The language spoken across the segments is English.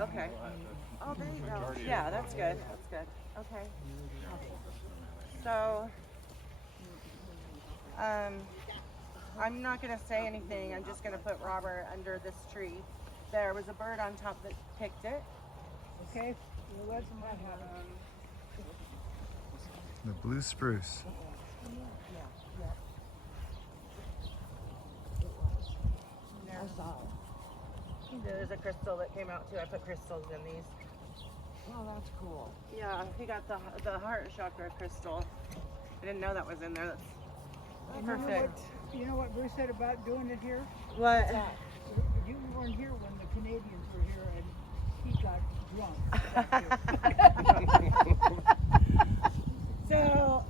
Okay. Oh, there you go. Yeah, that's good. That's good. Okay. So, I'm not going to say anything. I'm just going to put Robert under this tree. There was a bird on top that picked it. Okay. Well, that's what happened. The blue spruce. I saw it. There's a crystal that came out too. I put crystals in these. Oh, that's cool. Yeah, he got the heart chakra crystal. I didn't know that was in there. That's perfect. You know what Bruce said about doing it here? What? You weren't here when the Canadians were here, and he got drunk. So,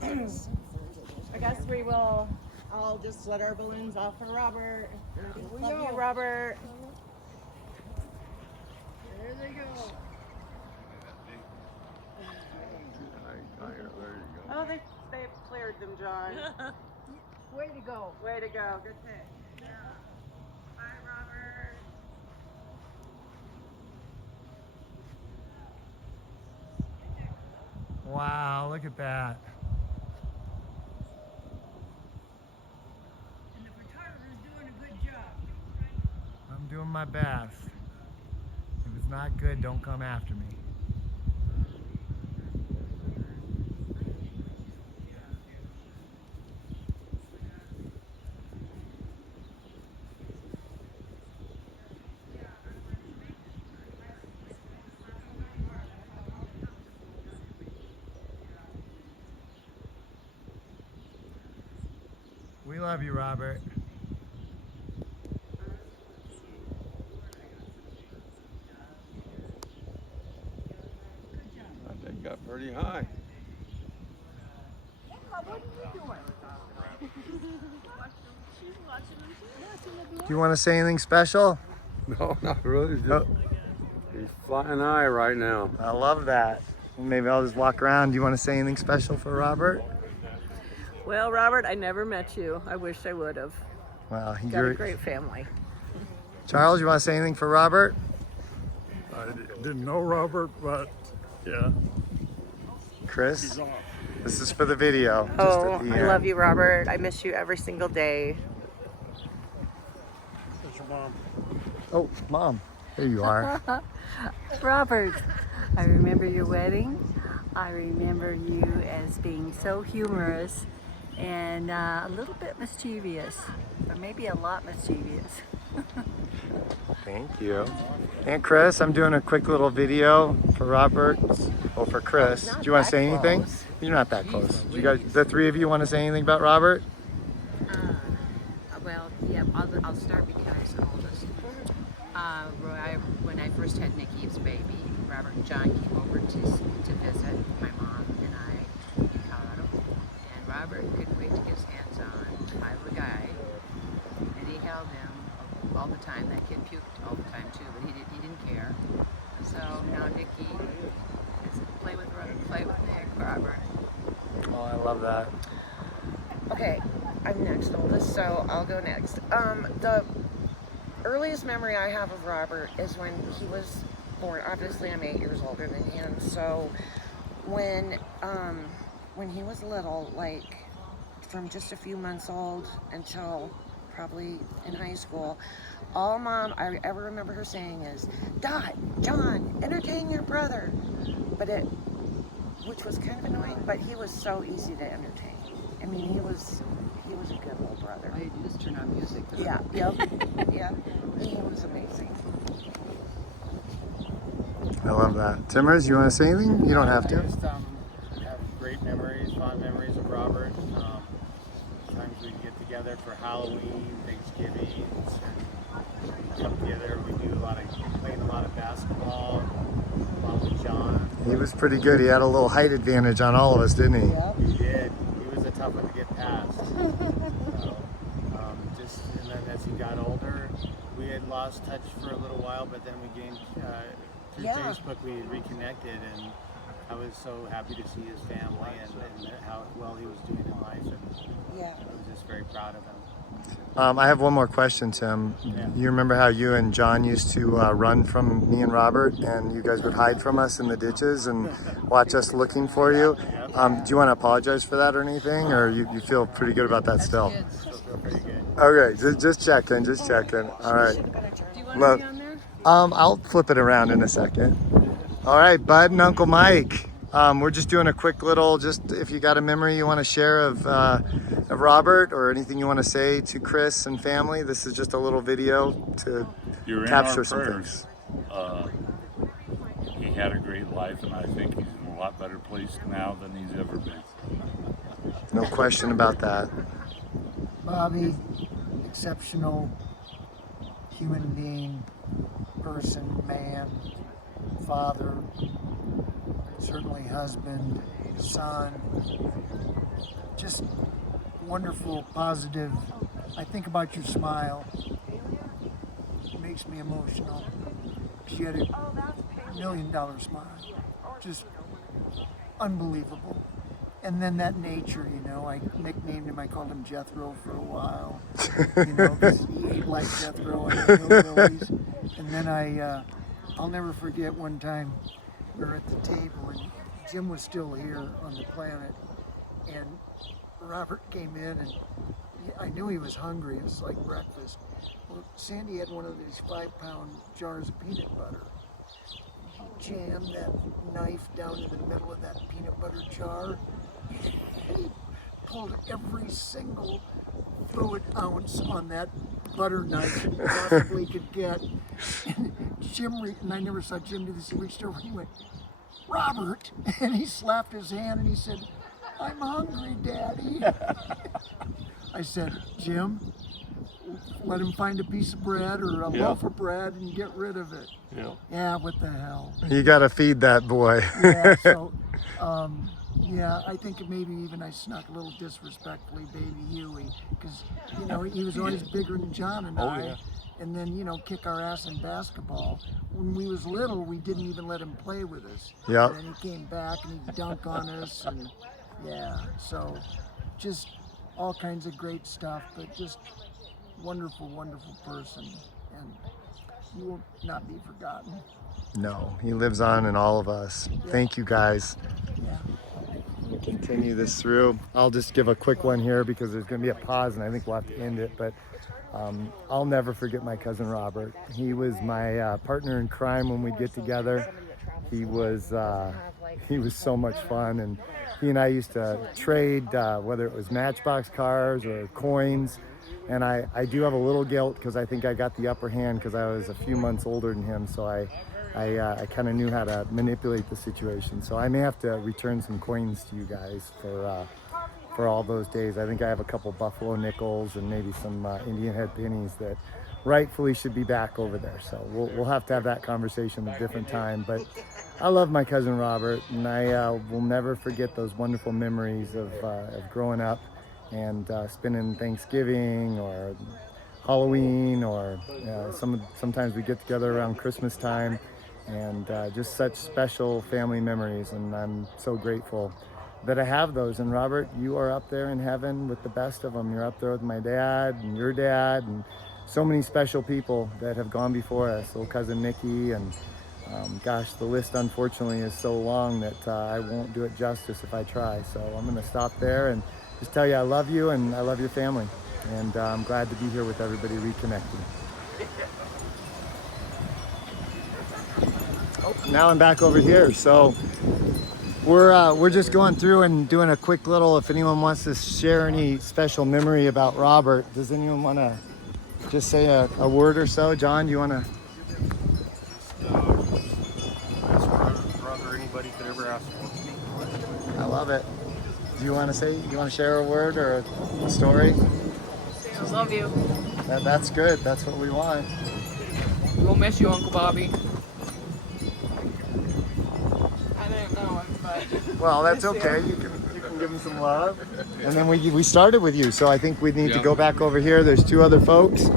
I guess we will. I'll just let our balloons off for Robert. Love you, Robert. There they go. Oh, they've cleared them, John. Way to go. Way to go. Good pick. Yeah. Bye, Robert. Wow, look at that. And the photographer's doing a good job. I'm doing my best. If it's not good, don't come after me. We love you, Robert. I think got pretty high. Do you want to say anything special? No, not really. Just, he's flying high right now. I love that. Maybe I'll just walk around. Do you want to say anything special for Robert? Well, Robert, I never met you. I wish I would have. Well, Got you're a great family. Charles, you want to say anything for Robert? I didn't know Robert, but yeah, Chris, he's off. this is for the video. Oh, at the I end. love you, Robert. I miss you every single day. That's your mom. Oh, Mom, there you are. Robert, I remember your wedding. I remember you as being so humorous and a little bit mischievous, or maybe a lot mischievous. Thank you. And Chris, I'm doing a quick little video for Robert. Well, for Chris. Do you want to say anything? Close. You're not that close. You guys, the three of you, want to say anything about Robert? Well, yeah, I'll start because I'm oldest. When I first had Nikki's baby, Robert and John came over to visit my mom and I in Colorado. And Robert couldn't wait to get his hands on my little guy. And he held him all the time. That kid puked all the time too, but he didn't care. So now Nikki gets to play with Nick, Robert. Oh, I love that. Okay, I'm next oldest, so I'll go next. The earliest memory I have of Robert is when he was born. Obviously, I'm 8 years older than him, so when he was little, like from just a few months old until probably in high school, all Mom I ever remember her saying is, "Dot, John, entertain your brother," which was kind of annoying, but he was so easy to entertain. I mean, he was a good little brother. All you do is turn on music. Yeah, yep, yeah. He was amazing. I love that. Timmers, you want to say anything? You don't have I to. just have great memories, fond memories of Robert. Times we get together for Halloween, Thanksgiving, and come together. We playing a lot of basketball, along with John. He was pretty good. He had a little height advantage on all of us, didn't he? He did. He was a tough one to get past. And then as he got older, we had lost touch for a little while, but then we gained through Facebook. We reconnected, and I was so happy to see his family and how well he was doing in life, and I was just very proud of him. I have one more question, Tim. Yeah. You remember how you and John used to run from me and Robert, and you guys would hide from us in the ditches and watch us looking for you? Do you want to apologize for that or anything, or you feel pretty good about that still? Still feel pretty good. Okay, just checking, just checking. All right. Do you want Look, to be on there? I'll flip it around in a second. All right, Bud and Uncle Mike. We're just doing a quick little, just if you got a memory you want to share of Robert or anything you want to say to Chris and family, this is just a little video to You're in capture our some prayers. things. He had a great life, and I think he's in a lot better place now than he's ever been. No question about that. Bobby, exceptional human being, person, man, father, certainly husband, son, just wonderful, positive. I think about your smile. It makes me emotional. She had $1 million smile. Just unbelievable. And then that nature, you know, I nicknamed him, I called him Jethro for a while. You know, 'cause he ate like Jethro and the hillbillies. And then I'll never forget one time we were at the table and Jim was still here on the planet. And Robert came in and I knew he was hungry. It was like breakfast. Well, Sandy had one of these 5-pound jars of peanut butter. He jammed that knife down in the middle of that peanut butter jar. He pulled every single fluid ounce on that butter knife he possibly could get. And and I never saw Jim do this, he reached over and he went, "Robert," and he slapped his hand and he said, "I'm hungry, Daddy." I said, "Jim, let him find a piece of bread or a loaf of bread and get rid of it." Yeah, what the hell. You got to feed that boy. Yeah, so, yeah, I think maybe even I snuck a little disrespectfully Baby Huey, because, you know, he was always bigger than John and I. yeah. And then, you know, kick our ass in basketball. When we was little, we didn't even let him play with us. Yep. And then he came back and he'd dunk on us, and yeah, so just all kinds of great stuff, but just wonderful, wonderful person, and you will not be forgotten. No, he lives on in all of us. Thank you guys. Yeah. We'll continue this through. I'll just give a quick one here because there's going to be a pause and I think we'll have to end it. But I'll never forget my cousin Robert. He was my partner in crime when we'd get together. He was so much fun, and he and I used to trade whether it was Matchbox cars or coins. And I do have a little guilt because I think I got the upper hand because I was a few months older than him. So I kind of knew how to manipulate the situation. So I may have to return some coins to you guys for all those days. I think I have a couple Buffalo nickels and maybe some Indian head pennies that rightfully should be back over there. So we'll have to have that conversation at a different time. But I love my cousin Robert, and I will never forget those wonderful memories of growing up and spending Thanksgiving or Halloween, or sometimes we get together around Christmas time, and just such special family memories. And I'm so grateful that I have those. And Robert, you are up there in heaven with the best of them. You're up there with my dad and your dad and so many special people that have gone before us. Little cousin Nikki, and gosh, the list unfortunately is so long that I won't do it justice if I try. So I'm going to stop there and just tell you I love you and I love your family. And I'm glad to be here with everybody reconnecting. Oh, now I'm back over here. So we're just going through and doing a quick little, if anyone wants to share any special memory about Robert. Does anyone want to just say a word or so? John, do you want to? Best brother anybody could ever ask for. I love it. Do you want to share a word or a story? I love you. That's good. That's what we want. We'll miss you, Uncle Bobby. I didn't know him, but... Well, that's okay. You can give him some love. And then we started with you, so I think we need to go back over here. There's two other folks.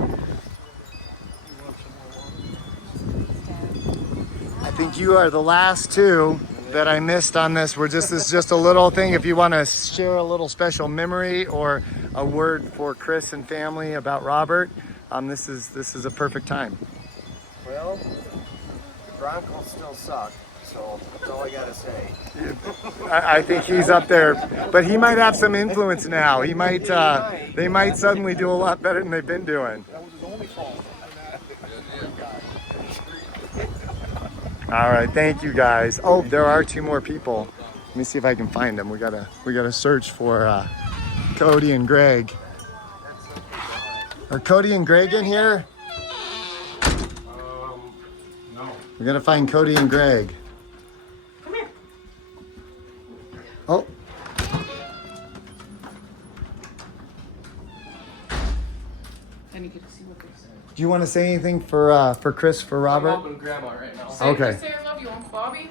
I think you are the last two that I missed on this. This is just a little thing. If you want to share a little special memory or a word for Chris and family about Robert, this is a perfect time. Well, the Broncos still suck, so that's all I gotta say. I think he's up there, but he might have some influence now. He might, they might suddenly do a lot better than they've been doing. That was his only fault. All right, thank you guys. Oh, there are 2 more people. Let me see if I can find them. We gotta search for Cody and Greg. Are Cody and Greg in here? No. We're gonna find Cody and Greg. Come here. Oh. And you get to see what they say. Do you want to say anything for Chris, for Robert? I'm helping Grandma right now. Okay. Say I love you, Uncle Bobby.